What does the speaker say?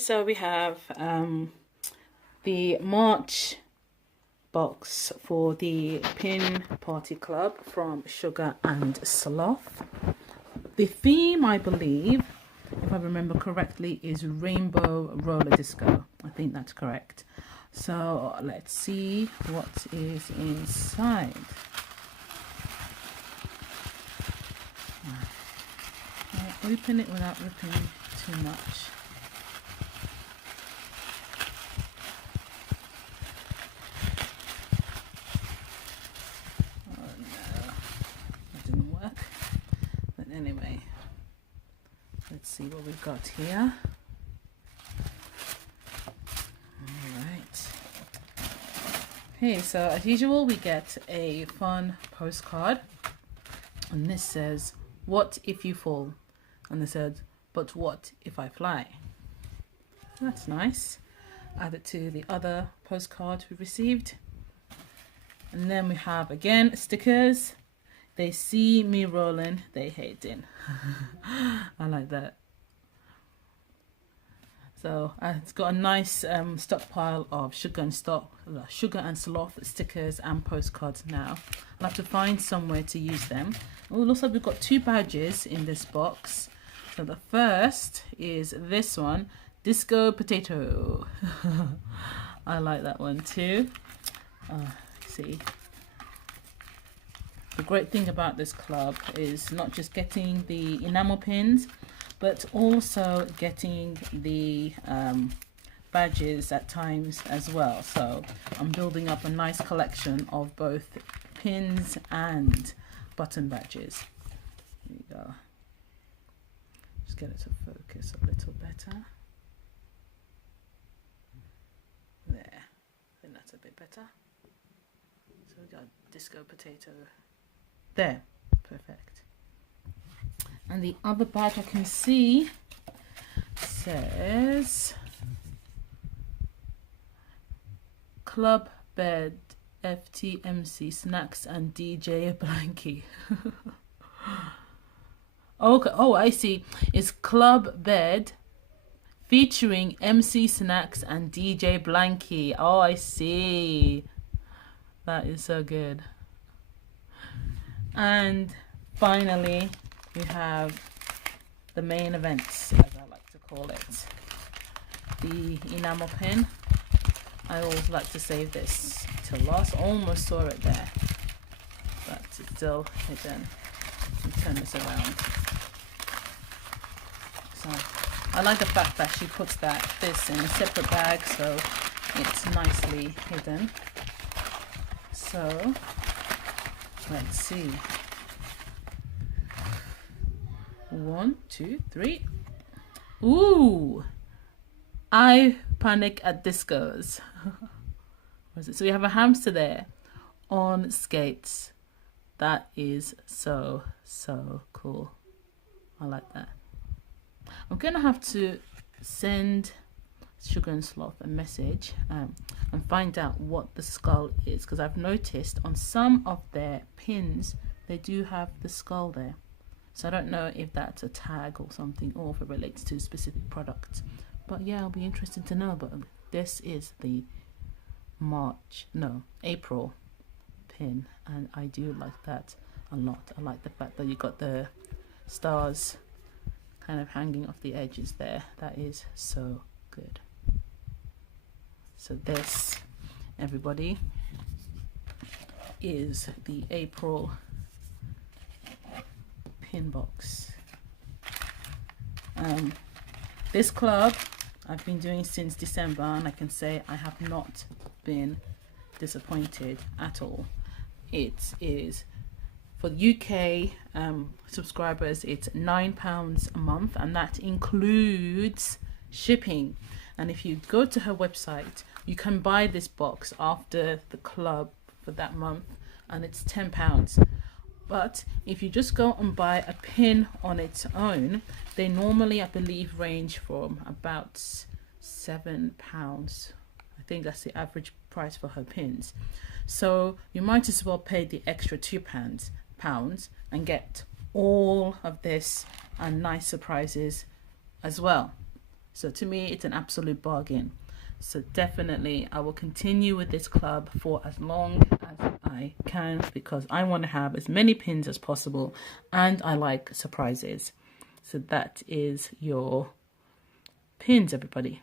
So we have the March box for the Pin Party Club from Sugar and Sloth. The theme, I believe, if I remember correctly, is Rainbow Roller Disco. I think that's correct. So let's see what is inside. I'll open it without ripping too much. Oh no, that didn't work. But anyway, let's see what we've got here. Alright. Okay, so as usual we get a fun postcard. And this says, "What if you fall?" And this said, "But what if I fly?" That's nice. Add it to the other postcard we received. And then we have again stickers. "They see me rolling, they hating." I like that. So it's got a nice stockpile of Sugar and Sloth stickers and postcards now. I'll have to find somewhere to use them. Oh, it looks like we've got 2 badges in this box. So the first is this one, Disco Potato. I like that one too. See, the great thing about this club is not just getting the enamel pins, but also getting the badges at times as well. So I'm building up a nice collection of both pins and button badges. There you go. Just get it to focus a little better. There, I think that's a bit better. So we got Disco Potato there, perfect. And the other badge I can see says Club Bed FTMC Snacks and DJ Blanky. Okay, oh I see. It's Club Bed featuring MC Snacks and DJ Blanky. Oh, I see. That is so good. And finally, we have the main events, as I like to call it. The enamel pin. I always like to save this till last. Almost saw it there, but it's still hidden. Let me turn this around. So I like the fact that she puts this in a separate bag, so it's nicely hidden. So let's see. 1, 2, 3. Ooh! I Panic at Discos. What is it? So we have a hamster there on skates. That is so cool. I like that. I'm gonna have to send Sugar and Sloth a message and find out what the skull is, because I've noticed on some of their pins they do have the skull there. So I don't know if that's a tag or something, or if it relates to specific products. But yeah, it'll be interesting to know. But this is the April pin, and I do like that a lot. I like the fact that you got the stars kind of hanging off the edges there. That is so good. So this, everybody, is the April pin box. This club I've been doing since December, and I can say I have not been disappointed at all. It is, for UK subscribers, it's £9 a month, and that includes shipping. And if you go to her website, you can buy this box after the club for that month, and it's £10. But if you just go and buy a pin on its own, they normally, I believe, range from about £7. I think that's the average price for her pins. So you might as well pay the extra £2 and get all of this and nice surprises as well. So to me, it's an absolute bargain. So definitely I will continue with this club for as long as I can, because I want to have as many pins as possible and I like surprises. So that is your pins, everybody.